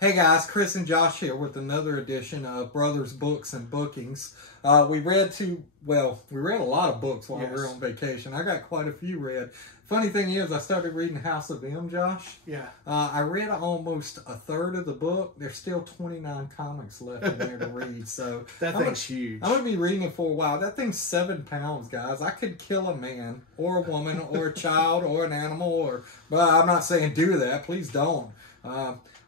Hey guys, Chris and Josh here with another edition of Brothers Books and Bookings. We read a lot of books while we were on vacation. I got quite a few read. Funny thing is, I started reading House of M, Josh. Yeah. I read almost a third of the book. There's still 29 comics left in there to read. So that thing's huge. I'm going to be reading it for a while. That thing's 7 pounds, guys. I could kill a man or a woman or a child or an animal. But I'm not saying do that. Please don't.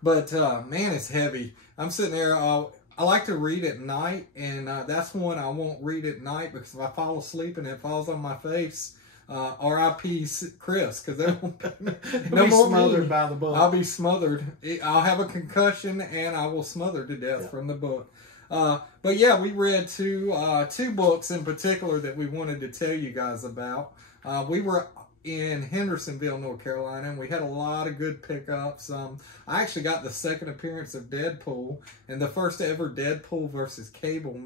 But man, it's heavy. I'm sitting there. I like to read at night, and that's one I won't read at night because if I fall asleep and it falls on my face, R.I.P. Chris, because there won't be no more smothered by the book. I'll be smothered. I'll have a concussion, and I will smother to death from the book. But yeah, we read two books in particular that we wanted to tell you guys about. We were in Hendersonville, North Carolina, and we had a lot of good pickups. I actually got the second appearance of Deadpool and the first ever Deadpool versus Cable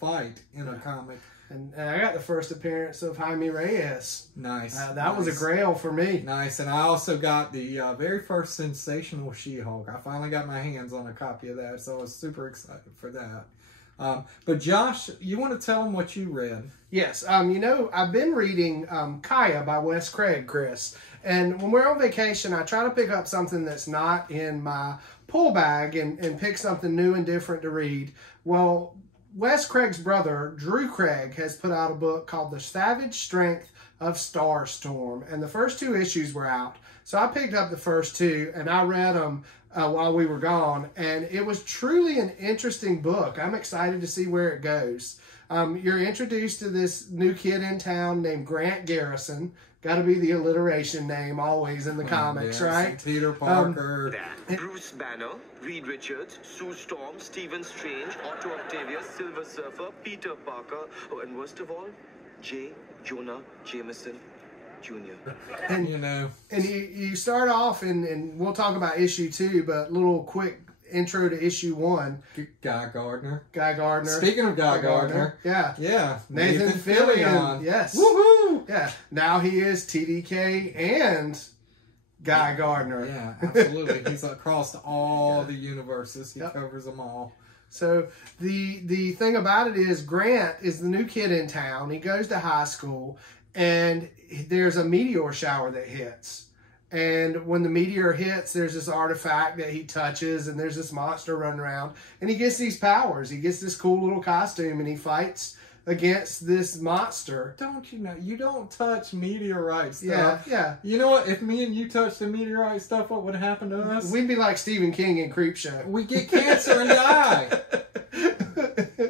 fight in a comic. And I got the first appearance of Jaime Reyes. Nice. That was a grail for me. Nice. And I also got the very first Sensational She-Hulk. I finally got my hands on a copy of that, so I was super excited for that. But Josh, you want to tell them what you read? Yes. I've been reading Kaya by Wes Craig, Chris. And when we're on vacation, I try to pick up something that's not in my pull bag and pick something new and different to read. Well, Wes Craig's brother, Drew Craig, has put out a book called The Savage Strength of StarStorm. And the first 2 issues were out. So I picked up the first 2 and I read them while we were gone. And it was truly an interesting book. I'm excited to see where it goes. You're introduced to this new kid in town named Grant Garrison. Got to be the alliteration name always in the comics, right? Peter Parker. Bruce Banner, Reed Richards, Sue Storm, Stephen Strange, Otto Octavius, Silver Surfer, Peter Parker, and worst of all, J. Jonah Jameson Jr. And you start off, and we'll talk about issue 2, but little quick intro to issue 1. Guy Gardner. Speaking of Guy Gardner. Yeah. Nathan Fillion. Yes. Woohoo! Yeah. Now he is TDK and Guy Gardner. Yeah, absolutely. He's across all the universes. He covers them all. So the thing about it is Grant is the new kid in town. He goes to high school, and there's a meteor shower that hits. And when the meteor hits, there's this artifact that he touches, and there's this monster running around. And he gets these powers. He gets this cool little costume, and he fights against this monster. Don't you know? You don't touch meteorite stuff. Yeah. You know what? If me and you touched the meteorite stuff, what would happen to us? We'd be like Stephen King in Creepshow. We get cancer and die.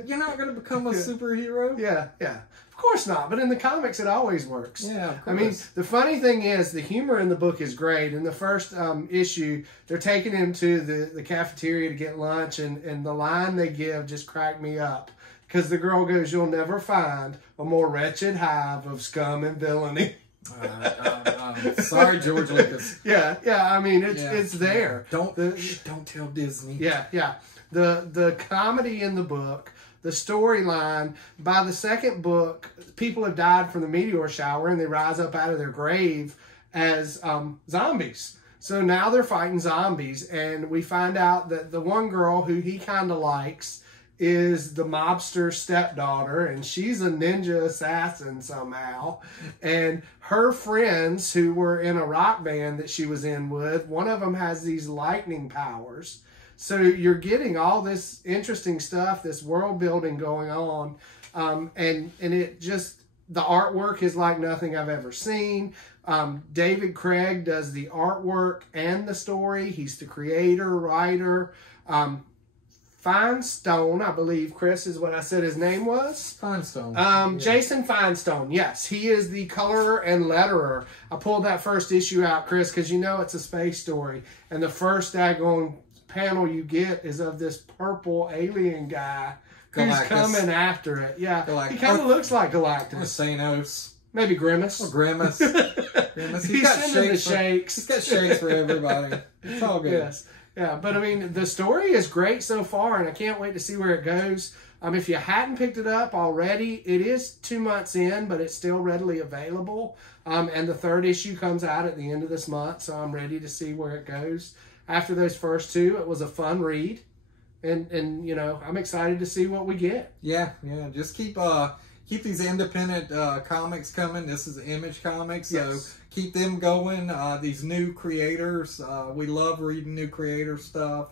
You're not going to become a superhero? Yeah. Of course not, but in the comics it always works. Yeah, of course. I mean, the funny thing is the humor in the book is great. In the first issue, they're taking him to the cafeteria to get lunch, and the line they give just cracked me up. Because the girl goes, "You'll never find a more wretched hive of scum and villainy." Sorry, George Lucas. Yeah. I mean, it's there. Don't tell Disney. Yeah. The comedy in the book, the storyline. By the second book, people have died from the meteor shower, and they rise up out of their grave as zombies. So now they're fighting zombies, and we find out that the one girl who he kind of likes is the mobster stepdaughter, and she's a ninja assassin somehow. And her friends who were in a rock band that she was in with, one of them has these lightning powers. So you're getting all this interesting stuff, this world building going on. And it just, the artwork is like nothing I've ever seen. David Craig does the artwork and the story. He's the creator, writer. Finestone, I believe, Chris, is what I said his name was. Finestone. Jason Finestone, yes. He is the colorer and letterer. I pulled that first issue out, Chris, because you know it's a space story. And the first daggone panel you get is of this purple alien guy who's coming after it. Yeah, he kind of looks like Galactus. Or Thanos. Maybe Grimace. Or Grimace. He's got shakes. He's got shakes for everybody. It's all good. Yes. Yeah, but I mean, the story is great so far, and I can't wait to see where it goes. If you hadn't picked it up already, it is 2 months in, but it's still readily available. And the 3rd issue comes out at the end of this month, so I'm ready to see where it goes. after those first two, it was a fun read. And you know, I'm excited to see what we get. Yeah. Just keep these independent comics coming. This is Image Comics, so Yes. keep them going. These new creators, we love reading new creator stuff.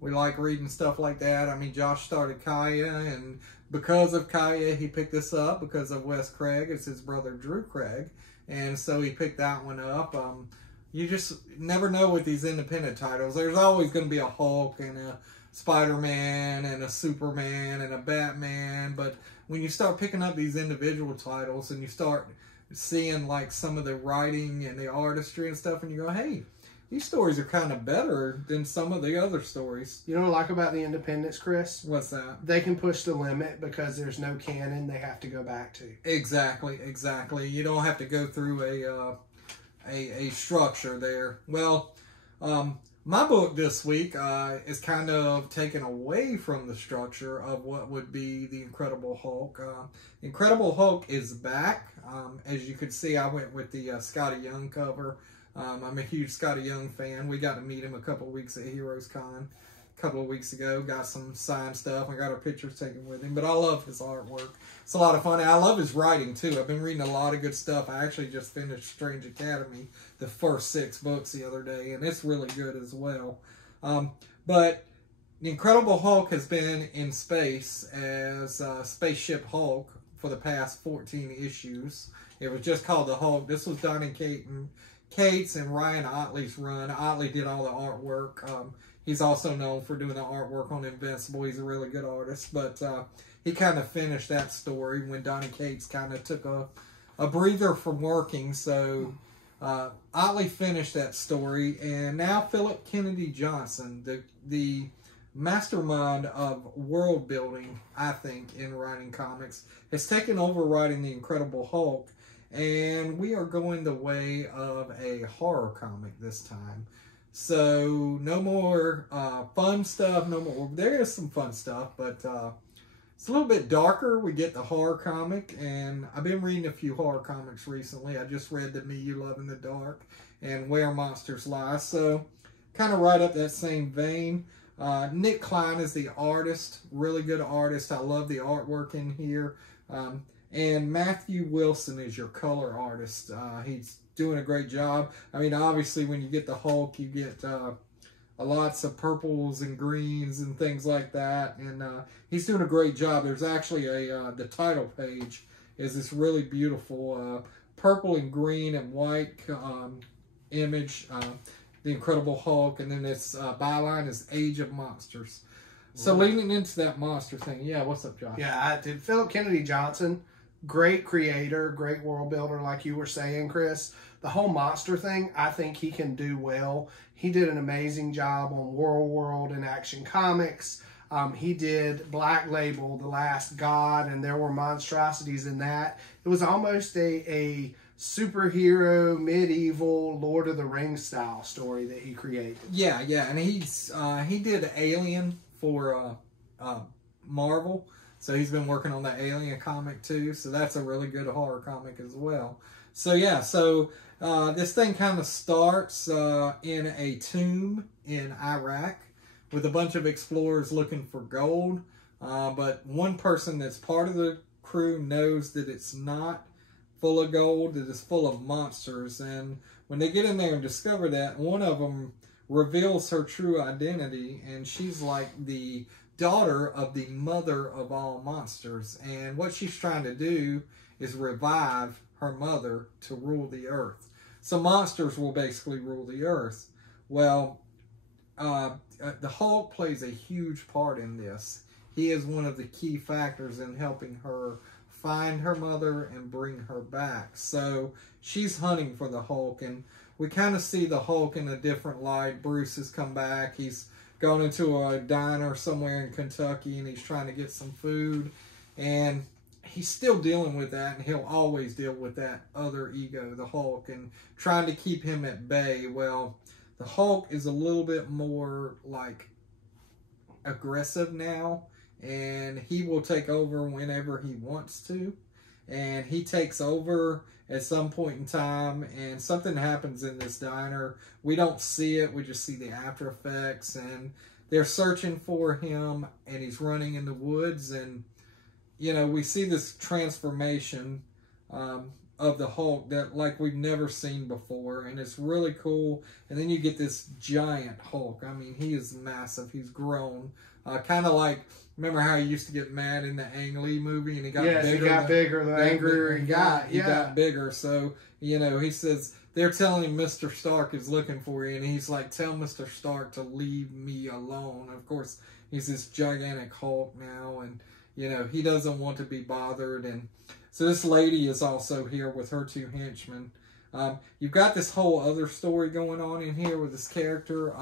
We like reading stuff like that. I mean, Josh started Kaya, and because of Kaya, he picked this up because of Wes Craig. It's his brother Drew Craig, and so he picked that one up. You just never know with these independent titles. There's always going to be a Hulk and a Spider-Man and a Superman and a Batman, but when you start picking up these individual titles and you start seeing like some of the writing and the artistry and stuff, and you go, hey, these stories are kind of better than some of the other stories. You know what I like about the independents, Chris? What's that? They can push the limit because there's no canon they have to go back to. Exactly. You don't have to go through a structure there. Well, my book this week is kind of taken away from the structure of what would be the Incredible Hulk. Incredible Hulk is back. As you could see, I went with the Scotty Young cover. I'm a huge Scotty Young fan. We got to meet him a couple of weeks at Heroes Con a couple of weeks ago. Got some signed stuff. I got our pictures taken with him. But I love his artwork. It's a lot of fun. I love his writing, too. I've been reading a lot of good stuff. I actually just finished Strange Academy, the first 6 books the other day, and it's really good as well. But the Incredible Hulk has been in space as Spaceship Hulk for the past 14 issues. It was just called The Hulk. This was Donny Cates and Ryan Otley's run. Otley did all the artwork. He's also known for doing the artwork on Invincible. He's a really good artist, but he kind of finished that story when Donny Cates kind of took a breather from working. So Otley finished that story, and now Philip Kennedy Johnson, the mastermind of world building, I think, in writing comics, has taken over writing the Incredible Hulk. And we are going the way of a horror comic this time. So no more fun stuff. No more. There is some fun stuff, but it's a little bit darker. We get the horror comic, and I've been reading a few horror comics recently. I just read The Me You Love in the Dark and Where Monsters Lie. So kind of right up that same vein. Nick Klein is the artist. Really good artist. I love the artwork in here. And Matthew Wilson is your color artist. He's doing a great job. I mean, obviously, when you get the Hulk, you get lots of purples and greens and things like that. And he's doing a great job. There's actually the title page is this really beautiful purple and green and white image, the Incredible Hulk. And then its byline is Age of Monsters. So leading into that monster thing, yeah, what's up, Josh? Yeah, Philip Kennedy Johnson, great creator, great world builder, like you were saying, Chris. The whole monster thing, I think he can do well. He did an amazing job on World and Action Comics. He did Black Label, The Last God, and there were monstrosities in that. It was almost a superhero, medieval, Lord of the Rings style story that he created. Yeah, and he did Alien for Marvel. So he's been working on the Alien comic too. So that's a really good horror comic as well. So yeah, this thing kind of starts in a tomb in Iraq with a bunch of explorers looking for gold. But one person that's part of the crew knows that it's not full of gold, that it's full of monsters. And when they get in there and discover that, one of them reveals her true identity, and she's like the daughter of the mother of all monsters. And what she's trying to do is revive her mother to rule the earth. So monsters will basically rule the earth. Well, the Hulk plays a huge part in this. He is one of the key factors in helping her find her mother and bring her back. So she's hunting for the Hulk, and we kind of see the Hulk in a different light. Bruce has come back. He's gone into a diner somewhere in Kentucky, and he's trying to get some food. And he's still dealing with that, and he'll always deal with that other ego, the Hulk, and trying to keep him at bay. Well, the Hulk is a little bit more, like, aggressive now, and he will take over whenever he wants to. and he takes over at some point in time, and something happens in this diner. We don't see it, we just see the after effects, and they're searching for him, and he's running in the woods, and, you know, we see this transformation of the Hulk that, like, we've never seen before, and it's really cool. And then you get this giant Hulk. I mean, he is massive. He's grown. Kind of like, remember how he used to get mad in the Ang Lee movie, and he got bigger? He got bigger the angrier he got. He got bigger. So, you know, he says, they're telling him Mr. Stark is looking for you, and he's like, tell Mr. Stark to leave me alone. Of course, he's this gigantic Hulk now, and, you know, he doesn't want to be bothered. And so this lady is also here with her 2 henchmen. You've got this whole other story going on in here with this character.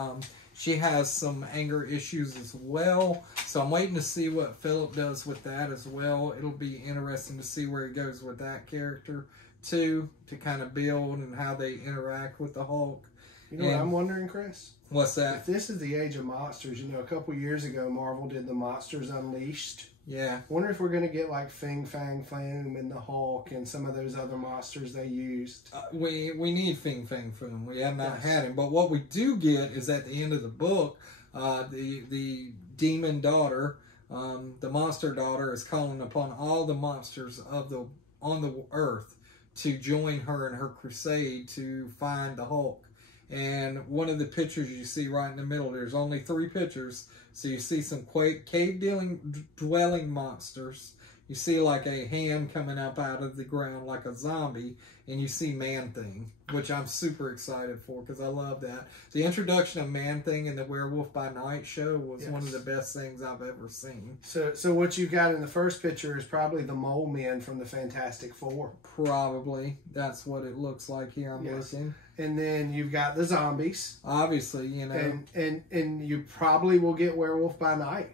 She has some anger issues as well. So I'm waiting to see what Philip does with that as well. It'll be interesting to see where he goes with that character too, to kind of build and how they interact with the Hulk. You know what I'm wondering, Chris? What's that? If this is the age of monsters, you know, a couple years ago, Marvel did the Monsters Unleashed. Yeah. I wonder if we're going to get like Fing Fang Foom and the Hulk and some of those other monsters they used. We need Fing Fang Foom. We have not had him. But what we do get is at the end of the book, the demon daughter, the monster daughter, is calling upon all the monsters on the earth to join her in her crusade to find the Hulk. And one of the pictures you see right in the middle, there's only 3 pictures. So you see some cave-dwelling monsters. You see like a hand coming up out of the ground like a zombie. And you see Man-Thing, which I'm super excited for because I love that. The introduction of Man-Thing in the Werewolf by Night show was one of the best things I've ever seen. So what you've got in the first picture is probably the Mole Men from the Fantastic Four. Probably. That's what it looks like here. I'm looking. And then you've got the zombies. Obviously, you know. And you probably will get Werewolf by Night.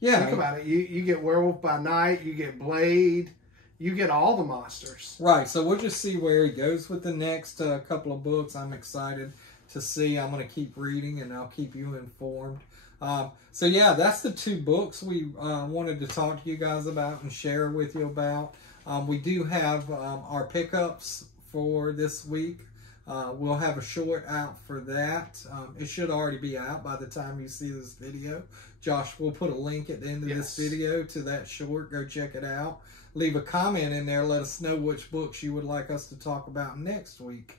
Yeah. Think about it. You get Werewolf by Night, you get Blade, you get all the monsters. Right. So we'll just see where he goes with the next couple of books. I'm excited to see. I'm going to keep reading, and I'll keep you informed. So yeah, that's the 2 books we wanted to talk to you guys about and share with you about. We do have our pickups for this week. We'll have a short out for that. It should already be out by the time you see this video. Josh, we'll put a link at the end of this video to that short. Go check it out. Leave a comment in there. Let us know which books you would like us to talk about next week.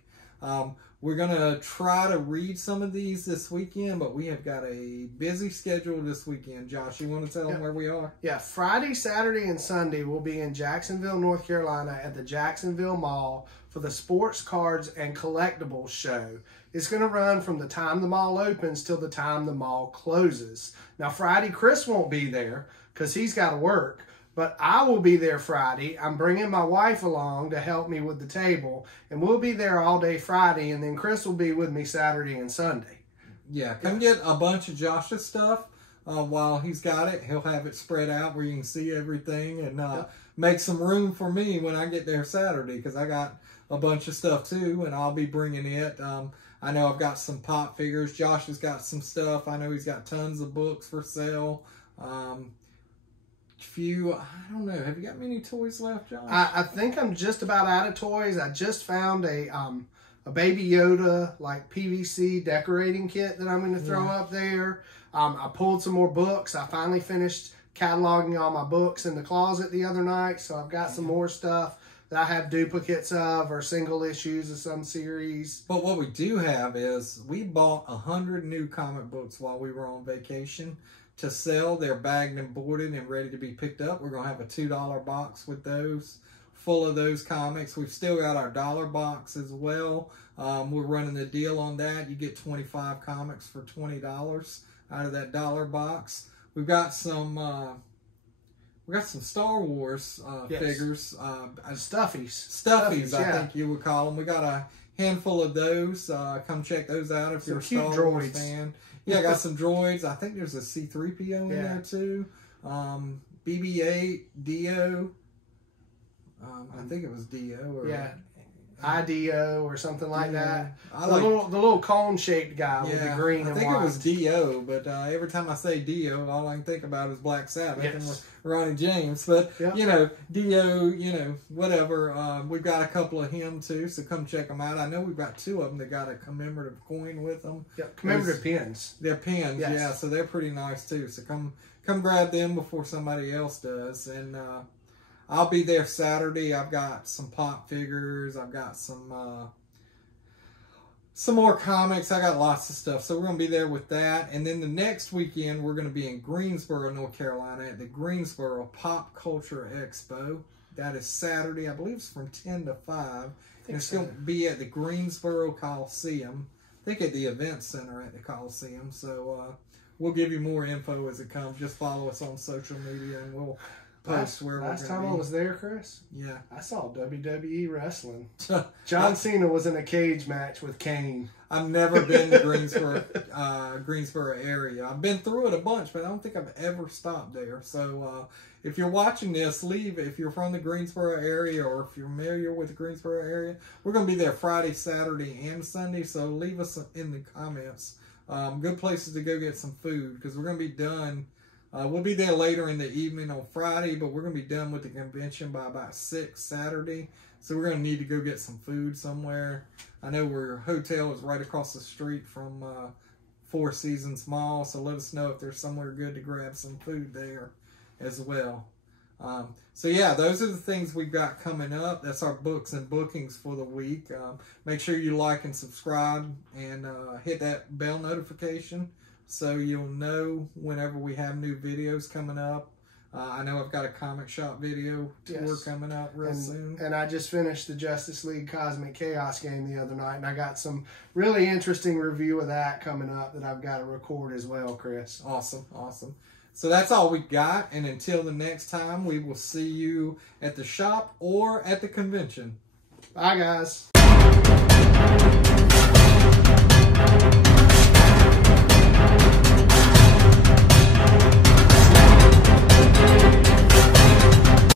We're going to try to read some of these this weekend, but we have got a busy schedule this weekend. Josh, you want to tell them where we are? Yeah, Friday, Saturday, and Sunday we'll be in Jacksonville, North Carolina at the Jacksonville Mall for the Sports Cards and Collectibles show. It's going to run from the time the mall opens till the time the mall closes. Now, Friday, Chris won't be there because he's got to work. But I will be there Friday. I'm bringing my wife along to help me with the table. And we'll be there all day Friday. And then Chris will be with me Saturday and Sunday. Yeah, come get a bunch of Josh's stuff while he's got it. He'll have it spread out where you can see everything. And make some room for me when I get there Saturday. Because I got a bunch of stuff too. And I'll be bringing it. I know I've got some pop figures. Josh has got some stuff. I know he's got tons of books for sale. I don't know. Have you got many toys left, Josh? I think I'm just about out of toys. I just found a Baby Yoda like PVC decorating kit that I'm going to throw up there. I pulled some more books. I finally finished cataloging all my books in the closet the other night, so I've got some more stuff that I have duplicates of or single issues of some series. But what we do have is we bought 100 new comic books while we were on vacation to sell. They're bagged and boarded and ready to be picked up. We're going to have a $2 box with those, full of those comics. We've still got our $1 box as well. We're running a deal on that. You get 25 comics for $20 out of that $1 box. We've got some Star Wars figures. Stuffies, I think you would call them. We got a handful of those. Come check those out if you're a Star Wars fan. Yeah, I got some droids. I think there's a C-3PO in there too. BB-8, Dio. I think it was Dio. Or, IDO or something like that. I The little cone-shaped guy with the green and white. I think it was Dio, but every time I say Dio, all I can think about is Black Sabbath and Ronnie James. But, you know, Dio, you know, whatever. We've got a couple of him, too, so come check them out. I know we've got 2 of them that got a commemorative coin with them. Yep, commemorative pins. They're pins, yeah, so they're pretty nice, too. So come grab them before somebody else does. And I'll be there Saturday. I've got some pop figures. I've got some more comics. I got lots of stuff. So we're going to be there with that. And then the next weekend, we're going to be in Greensboro, North Carolina at the Greensboro Pop Culture Expo. That is Saturday. I believe it's from 10 to 5. And it's going to be at the Greensboro Coliseum. I think at the Event Center at the Coliseum. So we'll give you more info as it comes. Just follow us on social media and we'll post where last time I was there, Chris, I saw WWE wrestling. John Cena was in a cage match with Kane. I've never been to Greensboro area. I've been through it a bunch, but I don't think I've ever stopped there. So if you're watching this, if you're from the Greensboro area or if you're familiar with the Greensboro area, we're going to be there Friday, Saturday, and Sunday. So leave us in the comments. Good places to go get some food because we're going to be done. We'll be there later in the evening on Friday, but we're going to be done with the convention by about 6 Saturday. So we're going to need to go get some food somewhere. I know our hotel is right across the street from Four Seasons Mall, so let us know if there's somewhere good to grab some food there as well. So yeah, those are the things we've got coming up. That's our books and bookings for the week. Make sure you like and subscribe and hit that bell notification so you'll know whenever we have new videos coming up. I know I've got a comic shop video tour coming up real soon. And I just finished the Justice League Cosmic Chaos game the other night, and I got some really interesting review of that coming up that I've got to record as well, Chris. Awesome, awesome. So that's all we got, and until the next time, we will see you at the shop or at the convention. Bye, guys.